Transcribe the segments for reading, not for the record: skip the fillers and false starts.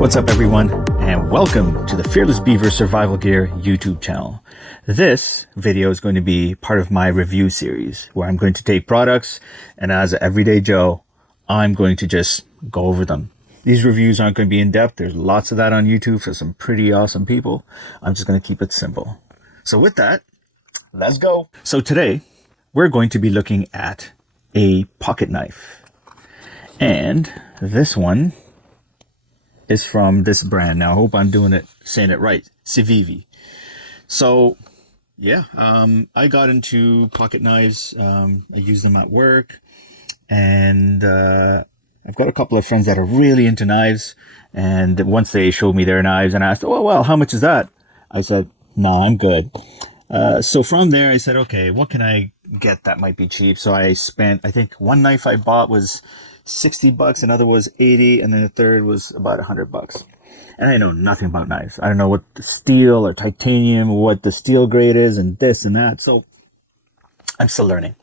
What's up everyone, and welcome to the Fearless Beaver Survival Gear YouTube channel. This video is going to be part of my review series where I'm going to take products and as an everyday Joe, I'm going to just go over them. These reviews aren't going to be in depth. There's lots of that on YouTube for some pretty awesome people. I'm just going to keep it simple. So with that, let's go. So today we're going to be looking at a pocket knife. And this one is from this brand. Now, I hope I'm saying it right. CIVIVI. So, yeah, I got into pocket knives. I use them at work. And I've got a couple of friends that are really into knives. And once they showed me their knives and I asked, oh, well, how much is that? I said, nah, I'm good. So from there, I said, okay, what can I get that might be cheap? So I think one knife I bought was $60, another was 80, and then the third was about $100. And I know nothing about knives. I don't know what the steel or titanium, what the steel grade is, and this and that. So I'm still learning.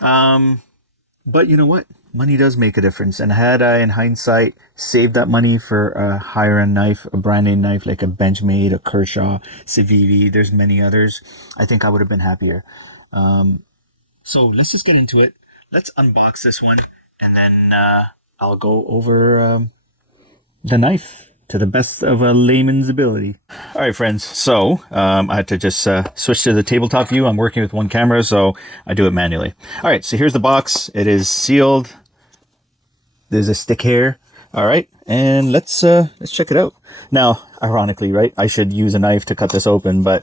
But you know what? Money does make a difference. And had I, in hindsight, saved that money for a higher end knife, a brand name knife like a Benchmade, a Kershaw, CIVIVI, there's many others, I think I would have been happier. So let's just get into it. Let's unbox this one. And then I'll go over the knife to the best of a layman's ability. All right, friends. So I had to just switch to the tabletop view. I'm working with one camera, so I do it manually. All right, so here's the box. It is sealed. There's a stick here. All right, and let's check it out. Now, ironically, right, I should use a knife to cut this open, but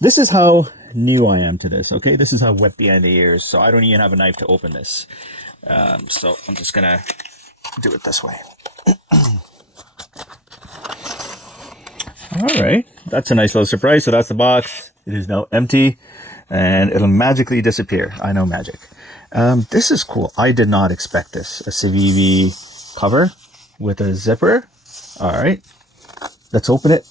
this is how new I am to this, okay? This is how wet behind the ears, so I don't even have a knife to open this. So I'm just gonna do it this way. All right, that's a nice little surprise. So that's the box. It is now empty and it'll magically disappear. I know magic. This is cool. I did not expect this. A CIVIVI cover with a zipper. All right, let's open it.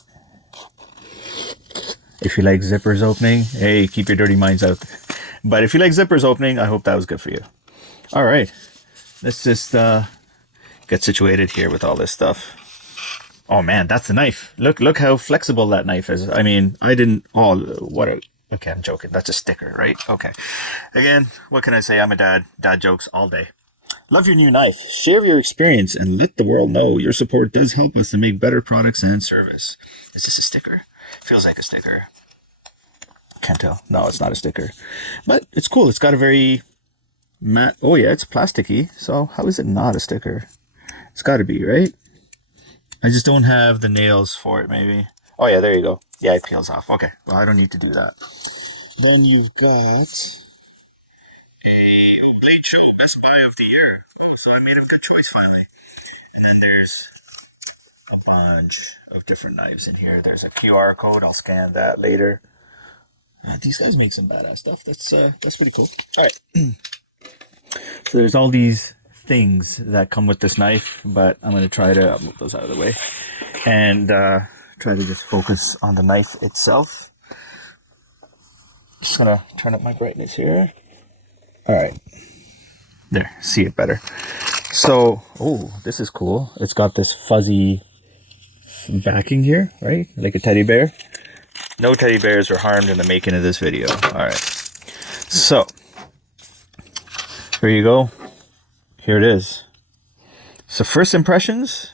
If you like zippers opening, hey, keep your dirty minds out. But if you like zippers opening, I hope that was good for you. All right, let's just get situated here with all this stuff. Oh man, that's the knife. Look how flexible that knife is. I mean, okay, I'm joking. That's a sticker, right? Okay. Again, what can I say? I'm a dad. Dad jokes all day. Love your new knife. Share your experience and let the world know your support does help us to make better products and service. Is this a sticker? Feels like a sticker. Can't tell. No, it's not a sticker. But it's cool. It's got a very matte. Oh yeah, it's plasticky. So how is it not a sticker? It's got to be, right? I just don't have the nails for it, maybe. Oh yeah, there you go. Yeah, it peels off. Okay, well, I don't need to do that. Then you've got a Blade Show Best Buy of the Year. Oh, so I made a good choice finally. And then there's a bunch of different knives in here. There's a QR code. I'll scan that later. These guys make some badass stuff. That's pretty cool. All right. So there's all these things that come with this knife, but I'm going to try to move those out of the way and try to just focus on the knife itself. Just going to turn up my brightness here. All right. There, see it better. So, oh, this is cool. It's got this fuzzy backing here, right? Like a teddy bear. No teddy bears were harmed in the making of this video. All right. So, here you go. Here it is. So first impressions,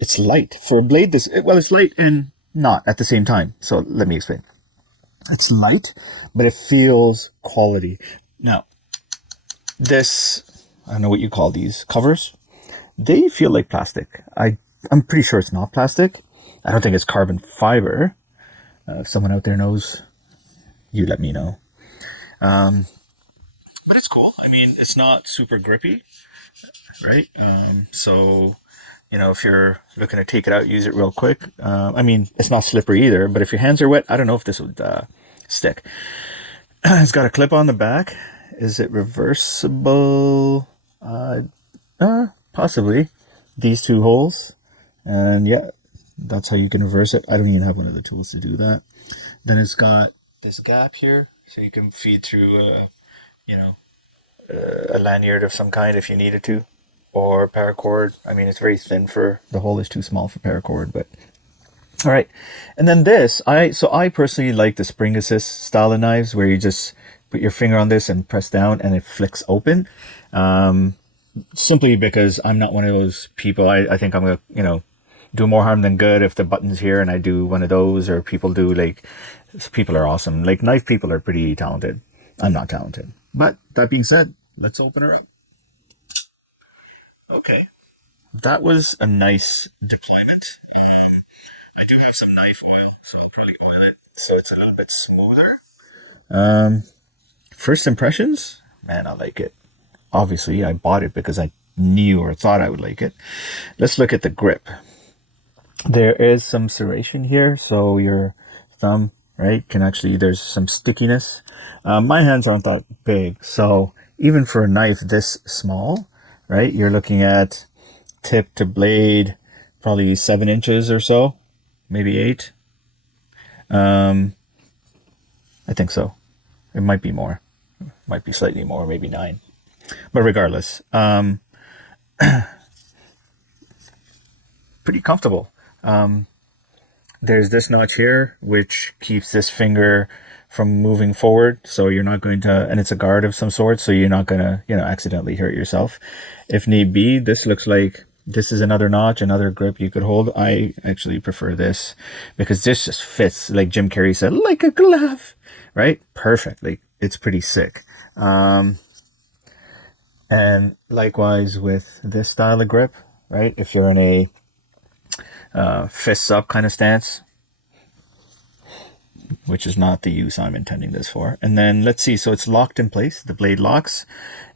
it's light. For a blade, it's light and not at the same time. So let me explain. It's light, but it feels quality. Now, this, I don't know what you call these covers. They feel like plastic. I'm pretty sure it's not plastic. I don't think it's carbon fiber. If someone out there knows, you let me know. But it's cool. I mean, it's not super grippy, right? So, you know, if you're looking to take it out, use it real quick. I mean, it's not slippery either, but if your hands are wet, I don't know if this would stick. It's got a clip on the back. Is it reversible? Possibly. These two holes. And yeah, that's how you can reverse it. I don't even have one of the tools to do that. Then it's got this gap here, so you can feed through, a lanyard of some kind if you needed to, or paracord. I mean, it's very thin for, the hole is too small for paracord, but all right. And then this, I personally like the spring assist style of knives where you just put your finger on this and press down and it flicks open. Simply because I'm not one of those people. I think I'm going to, do more harm than good if the button's here and I do one of those, or people do, like, people are awesome. Like, knife people are pretty talented. I'm not talented. But that being said, let's open her up. Okay. That was a nice deployment. I do have some knife oil, so I'll probably oil it so it's a little bit smoother. First impressions? Man, I like it. Obviously, I bought it because I knew or thought I would like it. Let's look at the grip. There is some serration here, so your thumb, right, can actually, there's some stickiness. My hands aren't that big, so even for a knife this small, right, you're looking at tip to blade, probably 7 inches or so, maybe 8. I think so. It might be more. Might be slightly more, maybe 9. But regardless, pretty comfortable. There's this notch here, which keeps this finger from moving forward. So you're not going to, and it's a guard of some sort, so you're not going to, accidentally hurt yourself. If need be, this looks like this is another notch, another grip you could hold. I actually prefer this because this just fits, like Jim Carrey said, like a glove, right? Perfect. Like, it's pretty sick. And likewise with this style of grip, right? If you're in a fists up kind of stance, which is not the use I'm intending this for. And then let's see, so it's locked in place, the blade locks,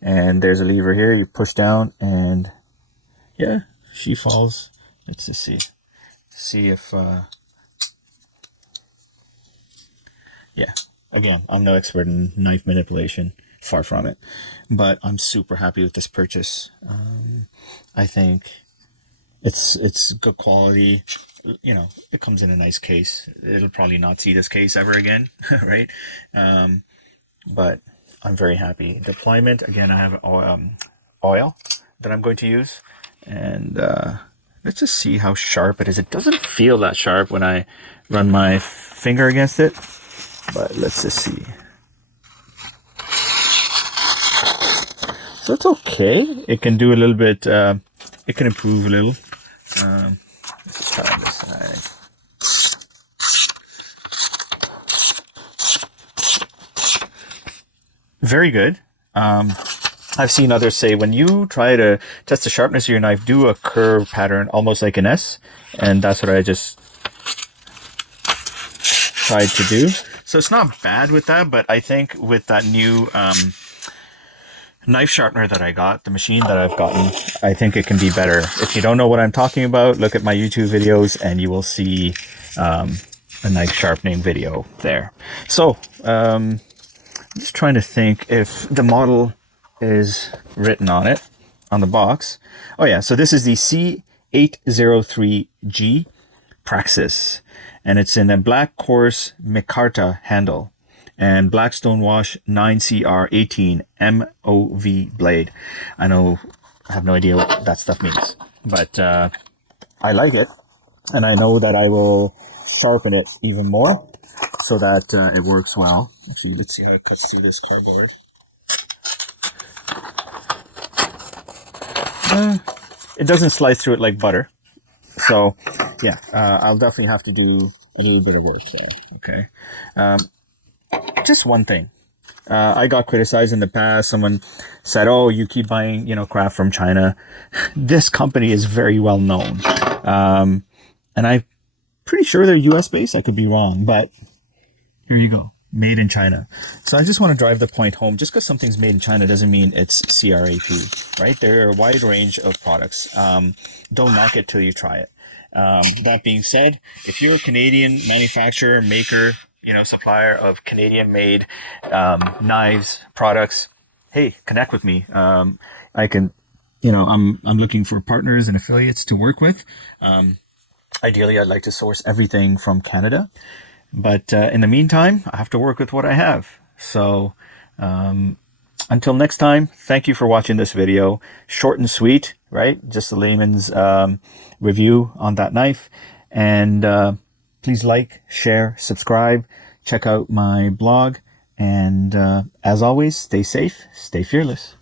and there's a lever here, you push down and yeah, she falls. Let's just see if yeah, again, I'm no expert in knife manipulation, far from it, but I'm super happy with this purchase. I think it's good quality. It comes in a nice case. It'll probably not see this case ever again, right? But I'm very happy. Deployment, again, I have oil that I'm going to use. And let's just see how sharp it is. It doesn't feel that sharp when I run my finger against it. But let's just see. So it's okay. It can do a little bit, it can improve a little. Let's just try on this side. Very good. I've seen others say when you try to test the sharpness of your knife, do a curve pattern almost like an S, and that's what I just tried to do. So it's not bad with that, but I think with that new knife sharpener that I got, the machine that I've gotten, I think it can be better. If you don't know what I'm talking about, look at my YouTube videos and you will see a knife sharpening video there. So I'm just trying to think if the model is written on it, on the box. Oh yeah, so this is the C803G Praxis, and it's in a black coarse micarta handle and black stonewash 9CR18 MOV blade. I have no idea what that stuff means, but I like it, and I know that I will sharpen it even more so that it works well. Actually, let's see how it cuts through this cardboard. It doesn't slice through it like butter. So, yeah, I'll definitely have to do a little bit of work there, okay? Just one thing. I got criticized in the past. Someone said, oh, you keep buying, crap from China. This company is very well known. And I'm pretty sure they're US based. I could be wrong, but here you go. Made in China. So I just want to drive the point home. Just because something's made in China doesn't mean it's CRAP, right? There are a wide range of products. Don't knock it till you try it. That being said, if you're a Canadian manufacturer, maker, supplier of Canadian-made knives, products, hey, connect with me. I can, I'm looking for partners and affiliates to work with. Ideally, I'd like to source everything from Canada. But in the meantime, I have to work with what I have. So until next time, thank you for watching this video. Short and sweet. right? Just a layman's review on that knife. And please like, share, subscribe, check out my blog. And as always, stay safe, stay fearless.